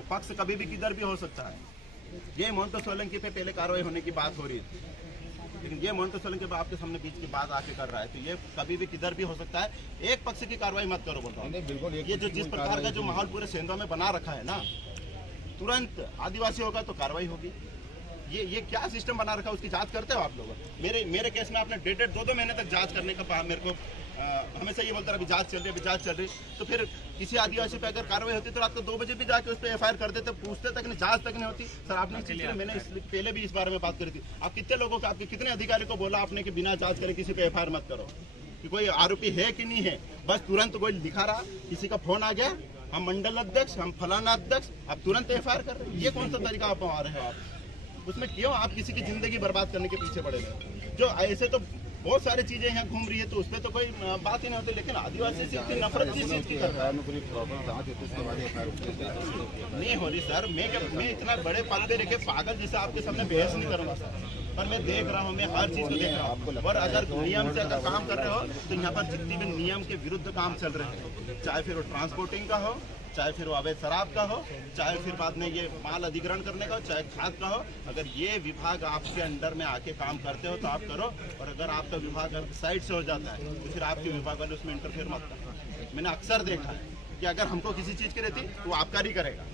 वो पक्ष कभी भी किधर भी हो सकता है। ये महंत सोलंकी पे पहले कार्रवाई होने की बात हो रही थी, लेकिन ये महंत सोलंकी पे आपके सामने बीच की बात आके कर रहा है, तो ये कभी भी किधर भी हो सकता है। एक पक्ष की कार्रवाई मत करो बोलता हूँ। बिल्कुल ये जो जिस प्रकार का जो माहौल पूरे सेंधवा में बना रखा है ना, तुरंत आदिवासी होगा तो कार्रवाई होगी। ये क्या सिस्टम बना रखा है, उसकी जांच करते हो आप लोग? मेरे केस में आपने डेढ़ 2 महीने तक जांच करने का मेरे को हमेशा ये बोलता रहा अभी जांच चल रही, तो फिर किसी आदिवासी पे अगर कार्रवाई होती तो रात को 2 बजे भी जाके उस पर एफआईआर कर देते, पूछते तक नहीं, जांच तक नहीं होती। सर आपने मैंने पहले भी इस बारे में बात करी थी, आप कितने लोगों को, आपके कितने अधिकारी को बोला आपने कि बिना जांच करे किसी पे एफआईआर मत करो, कि कोई आरोपी है कि नहीं है, बस तुरंत कोई लिखा रहा, किसी का फोन आ गया, हम मंडल अध्यक्ष, हम फलाना अध्यक्ष, अब तुरंत एफआईआर कर रहे हैं। ये कौन सा तरीका आप आ रहे हो? आप उसमें क्यों आप किसी की जिंदगी बर्बाद करने के पीछे पड़े हुए? जो ऐसे तो बहुत सारी चीजें यहाँ घूम रही है, तो उसमें तो कोई बात ही नहीं होती, लेकिन आदिवासी से इतनी नफरत किस चीज की कर रहा है? नहीं हो रही सर। मैं इतना बड़े पद पे रखे पागल जैसे आपके सामने बहस नहीं करूंगा सर, पर मैं देख रहा हूँ, मैं हर चीज को देख रहा हूँ। और अगर नियम से अगर काम कर रहे हो तो यहाँ पर जितनी भी नियम के विरुद्ध काम चल रहे हैं, चाहे फिर वो ट्रांसपोर्टिंग का हो, चाहे फिर वो अवैध शराब का हो, चाहे फिर बाद में ये माल अधिग्रहण करने का हो, चाहे खाद का हो, अगर ये विभाग आपके अंडर में आके काम करते हो तो आप करो, और अगर आपका विभाग साइड से हो जाता है तो फिर आपके विभाग वाले उसमें इंटरफेयर मत करो। मैंने अक्सर देखा है कि अगर हमको किसी चीज़ की रहती तो आबकारी करेगा,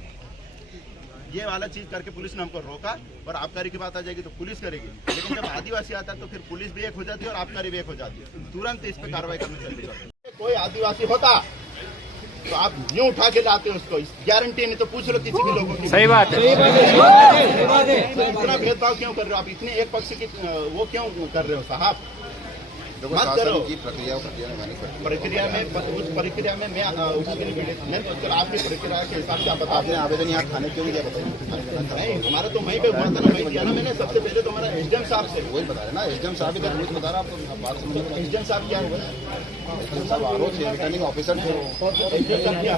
ये वाला चीज़ करके पुलिस ने हमको रोका, और आबकारी की बात आ जाएगी तो पुलिस करेगी, लेकिन जब आदिवासी आता है तो फिर पुलिस भी एक हो जाती है और आबकारी भी एक हो जाती है, तुरंत इस पर कार्रवाई करनी चाहिए। कोई आदिवासी होता तो आप यूं उठा के लाते हो उसको, गारंटी नहीं तो पूछ लो किसी भी लोगों की। सही बात है। इतना भेदभाव क्यों कर रहे हो आप? इतने एक पक्ष की वो क्यों कर रहे हो साहब? मत करो। प्रक्रिया में उस प्रक्रिया में मैं तो आपकी प्रक्रिया के हिसाब से आप बता दें। आवेदन यहाँ खाने क्यों नहीं बताइए? नहीं, हमारा तो वहीं पे हुआ था ना, वहीं किया ना मैंने। सबसे पहले तो हमारा एसडीएम साहब से वही बताया ना, एसडीएम साहब इधर रूल्स बता रहा आपको बात समझ में। एसडीएम साहब क्या हुआ? एसडीएम साहब आर ओ थे, रिटर्निंग ऑफिसर थे। एसडीएम साहब क्या